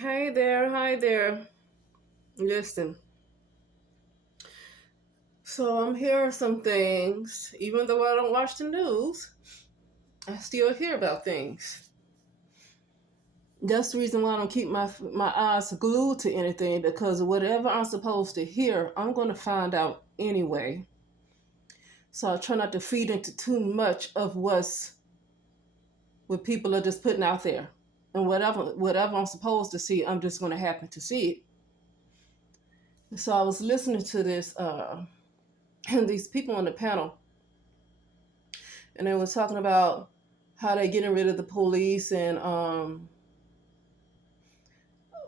Hi there. Listen, so I'm hearing some things, even though I don't watch the news, I still hear about things. That's the reason why I don't keep my eyes glued to anything because whatever I'm supposed to hear, I'm going to find out anyway. So I try not to feed into too much of what people are just putting out there, and whatever I'm supposed to see, I'm just going to happen to see it. So I was listening to this and these people on the panel, and they were talking about how they getting rid of the police and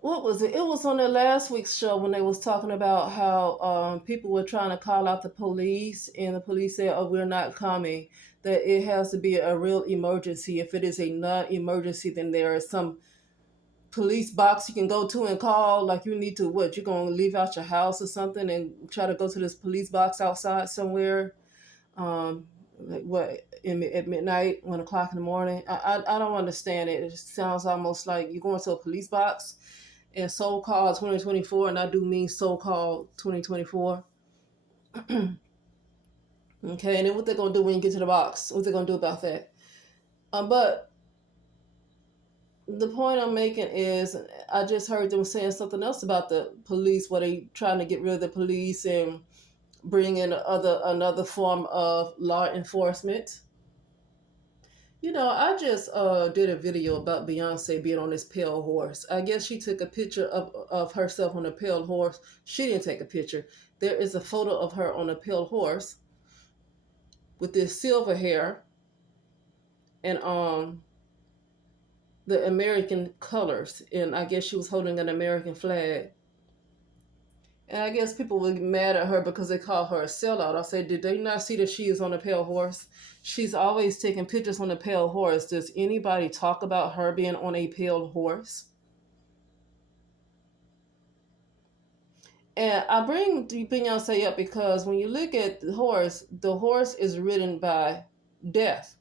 what was it? It was on the last week's show when they was talking about how people were trying to call out the police and the police said, "Oh, we're not coming." That it has to be a real emergency. If it is a non-emergency, then there is some police box you can go to and call. Like you need to what? You're gonna leave out your house or something and try to go to this police box outside somewhere um, like what at midnight, 1 o'clock in the morning. I don't understand it. It sounds almost like you're going to a police box and so called 2024, and I do mean so called 2024. Okay, and then what they're gonna do when you get to the box? What they're gonna do about that? But the point I'm making is, I just heard them saying something else about the police, where they trying to get rid of the police and bring in another form of law enforcement. I just did a video about Beyonce being on this pale horse. I guess she took a picture of herself on a pale horse. She didn't take a picture. There is a photo of her on a pale horse with this silver hair and the American colors. And I guess she was holding an American flag. And I guess people were mad at her because they call her a sellout. I said, did they not see that she is on a pale horse? She's always taking pictures on a pale horse. Does anybody talk about her being on a pale horse? And I bring Beyonce up because when you look at the horse is ridden by death.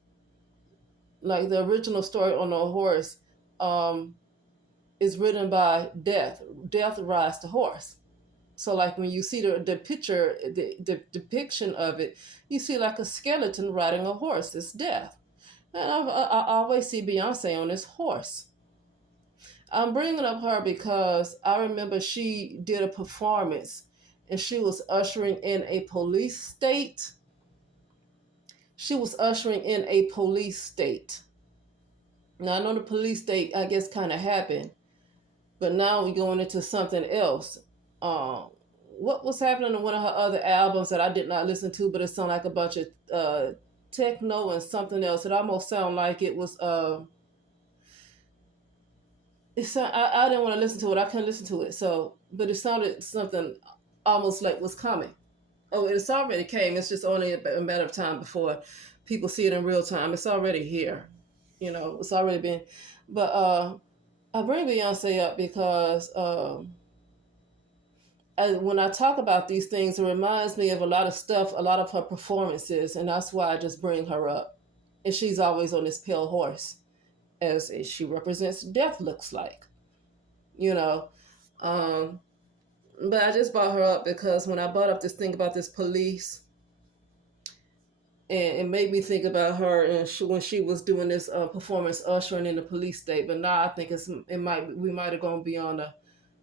Like the original story on the horse um, is ridden by death. Death rides the horse. So like when you see the picture, the depiction of it, you see like a skeleton riding a horse. It's death. And I always see Beyonce on this horse. I'm bringing up her because I remember she did a performance and she was ushering in a police state. She was ushering in a police state. Now I know the police state, I guess, kind of happened, but now we're going into something else. Um, what was happening in one of her other albums that I did not listen to, but it sounded like a bunch of techno and something else. It almost sounded like it was. I didn't want to listen to it. I couldn't listen to it. So, but it sounded something almost like was coming. Oh, it's already came. It's just only a matter of time before people see it in real time. It's already here. It's already been. But I bring Beyonce up because when I talk about these things, it reminds me of a lot of stuff, a lot of her performances, and that's why I just bring her up. And she's always on this pale horse, as she represents death, looks like, you know. Um, but I just brought her up because when I brought up this thing about this police, and it made me think about her and when she was doing this performance ushering in the police state. But now I think we might have gone beyond the.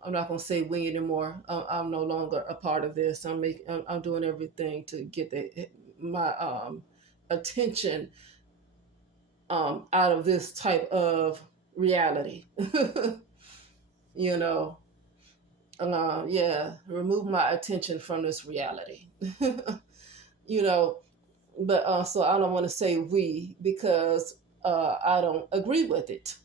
I'm not gonna say we anymore. I'm no longer a part of this. I'm doing everything to get my attention out of this type of reality. you know, yeah, remove my attention from this reality. you know, but so I don't want to say we because I don't agree with it.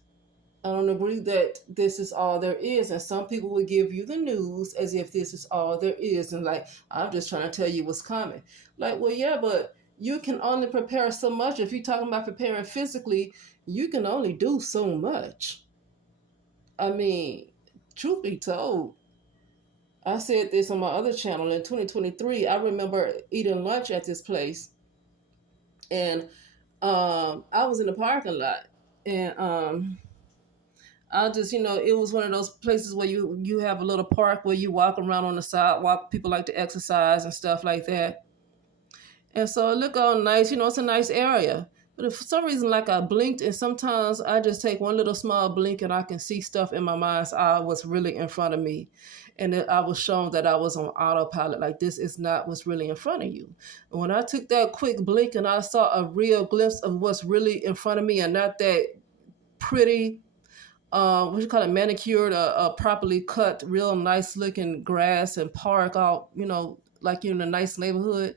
I don't agree that this is all there is. And some people will give you the news as if this is all there is. And like, I'm just trying to tell you what's coming. Like, well, yeah, but you can only prepare so much. If you're talking about preparing physically, you can only do so much. I mean, truth be told, I said this on my other channel in 2023. I remember eating lunch at this place and I was in the parking lot and I just, it was one of those places where you have a little park where you walk around on the sidewalk. People like to exercise and stuff like that. And so it looked all nice, it's a nice area. But if for some reason, like I blinked, and sometimes I just take one little small blink and I can see stuff in my mind's eye what's really in front of me. And then I was shown that I was on autopilot, like this is not what's really in front of you. And when I took that quick blink and I saw a real glimpse of what's really in front of me and not that pretty, what you call it, manicured, properly cut, real nice looking grass and park out, like you're in a nice neighborhood.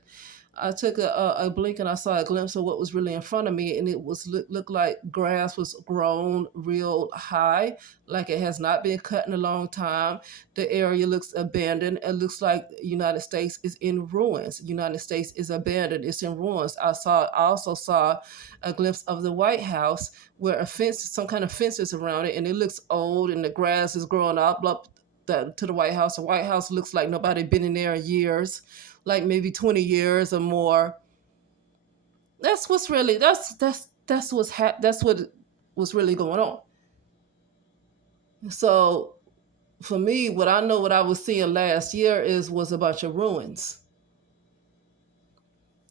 I took a blink and I saw a glimpse of what was really in front of me, and it was looked like grass was grown real high, like it has not been cut in a long time. The area looks abandoned. It looks like the United States is in ruins. United States is abandoned. It's in ruins. I also saw a glimpse of the White House where a fence, some kind of fence is around it, and it looks old, and the grass is growing up to the White House. The White House looks like nobody been in there in years, like maybe 20 years or more. That's what's really that's what was really going on. So for me, what I was seeing last year was a bunch of ruins.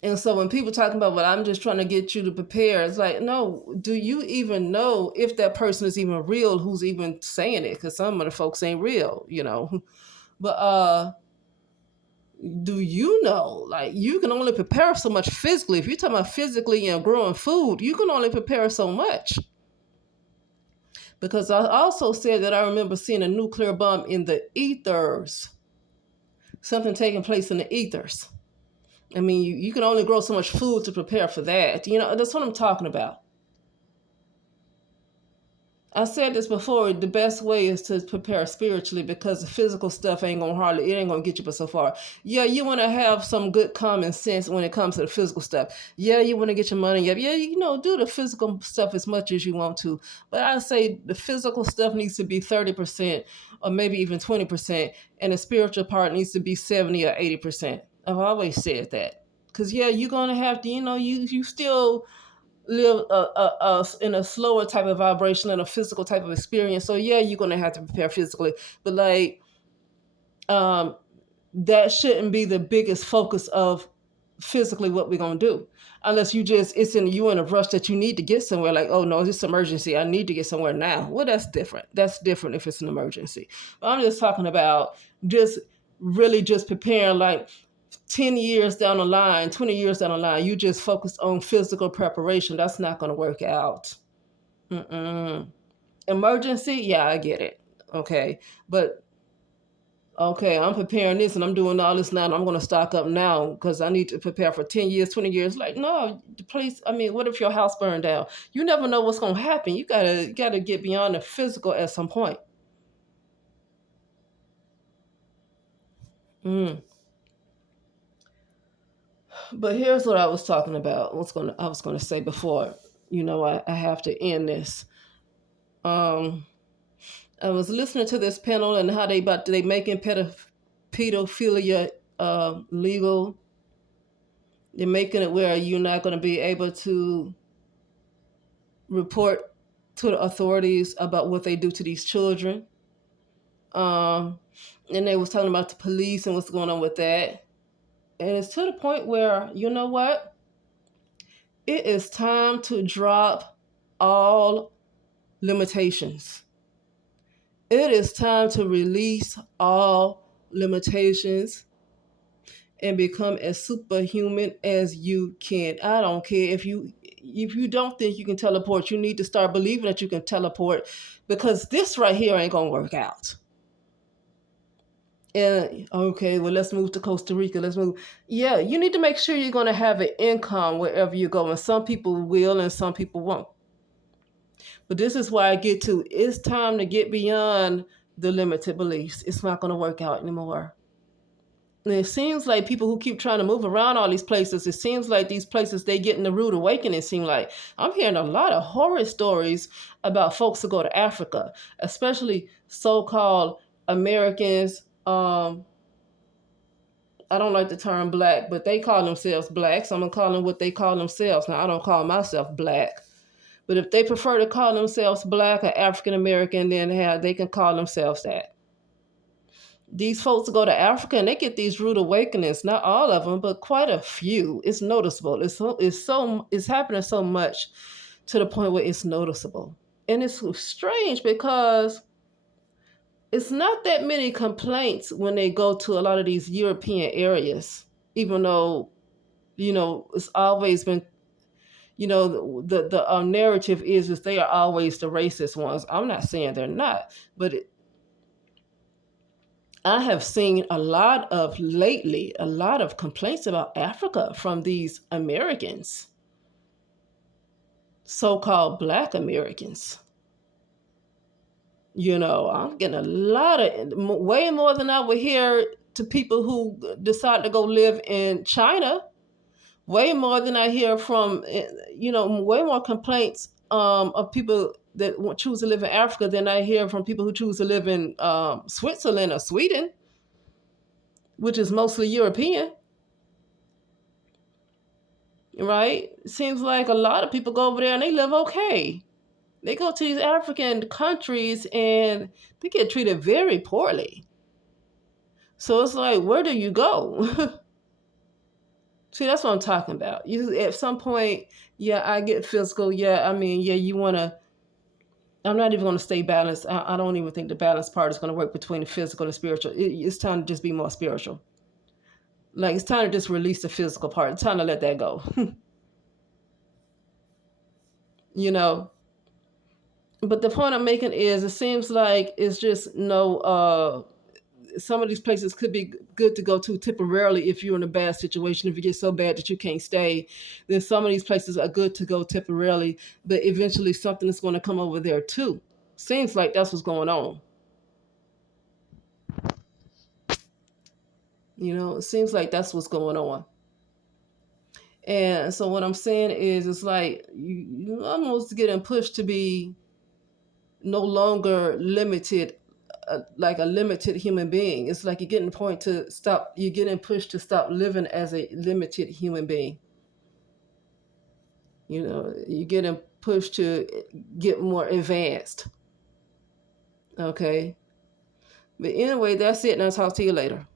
And so when people talking about, well, I'm just trying to get you to prepare, it's like, no, do you even know if that person is even real who's even saying it? Because some of the folks ain't real. But do you know, like, you can only prepare so much physically. If you're talking about physically and growing food, you can only prepare so much. Because I also said that I remember seeing a nuclear bomb in the ethers, something taking place in the ethers. I mean, you can only grow so much food to prepare for that. That's what I'm talking about. I said this before, the best way is to prepare spiritually, because the physical stuff ain't gonna get you but so far. Yeah, you want to have some good common sense when it comes to the physical stuff. Yeah, you want to get your money up. Yeah, do the physical stuff as much as you want to. But I say the physical stuff needs to be 30% or maybe even 20%, and the spiritual part needs to be 70 or 80%. I've always said that. Because, yeah, you're going to have to, you still live in a slower type of vibration and a physical type of experience. So yeah, you're gonna have to prepare physically, but like that shouldn't be the biggest focus of physically what we're gonna do, unless you in a rush that you need to get somewhere. Like, oh no, it's emergency, I need to get somewhere now. Well, that's different. That's different if it's an emergency. But I'm just talking about just really just preparing, like 10 years down the line, 20 years down the line, you just focus on physical preparation. That's not going to work out. Emergency, yeah, I get it. Okay. But, okay, I'm preparing this and I'm doing all this now, and I'm going to stock up now because I need to prepare for 10 years, 20 years. Like, no, please. I mean, what if your house burned down? You never know what's going to happen. You gotta get beyond the physical at some point. Mm. But here's what I was talking about. I was gonna say before, I have to end this. Um, I was listening to this panel and how they making pedophilia legal. They're making it where you're not going to be able to report to the authorities about what they do to these children. And they was talking about the police and what's going on with that. And it's to the point where, you know what? It is time to drop all limitations. It is time to release all limitations and become as superhuman as you can. I don't care if you don't think you can teleport, you need to start believing that you can teleport, because this right here ain't gonna work out. And okay, well, let's move to Costa Rica. Let's move. Yeah, you need to make sure you're going to have an income wherever you go. And some people will and some people won't. But this is why I get to, it's time to get beyond the limited beliefs. It's not going to work out anymore. And it seems like people who keep trying to move around all these places, it seems like these places, they get in the rude awakening. It seems like I'm hearing a lot of horror stories about folks who go to Africa, especially so-called Americans. I don't like the term black, but they call themselves black, so I'm gonna call them what they call themselves. Now, I don't call myself black, But if they prefer to call themselves Black or African American, then they can call themselves that. These folks go to Africa and they get these rude awakenings. Not all of them, but quite a few. It's noticeable. It's happening so much to the point where it's noticeable, and it's strange because it's not that many complaints when they go to a lot of these European areas, even though it's always been the narrative is they are always the racist ones. I'm not saying they're not, but I have seen a lot of complaints about Africa from these Americans, so-called Black Americans. I'm getting a lot of, way more than I would hear to people who decide to go live in China. Way more than I hear from, way more complaints of people that choose to live in Africa than I hear from people who choose to live in Switzerland or Sweden, which is mostly European. Right? It seems like a lot of people go over there and they live okay. They go to these African countries and they get treated very poorly. So it's like, where do you go? See, that's what I'm talking about. You, at some point, yeah, I get physical. Yeah, I mean, yeah, you want to. I'm not even going to stay balanced. I don't even think the balance part is going to work between the physical and spiritual. It's time to just be more spiritual. Like, it's time to just release the physical part. It's time to let that go. But the point I'm making is, it seems like it's just some of these places could be good to go to temporarily if you're in a bad situation. If you get so bad that you can't stay, then some of these places are good to go temporarily, but eventually something is going to come over there too. Seems like that's what's going on. It seems like that's what's going on. And so what I'm saying is, it's like you almost getting pushed to be no longer limited, like a limited human being. It's like you're getting pushed to stop living as a limited human being. You're getting pushed to get more advanced. Okay. But anyway, that's it, and I'll talk to you later.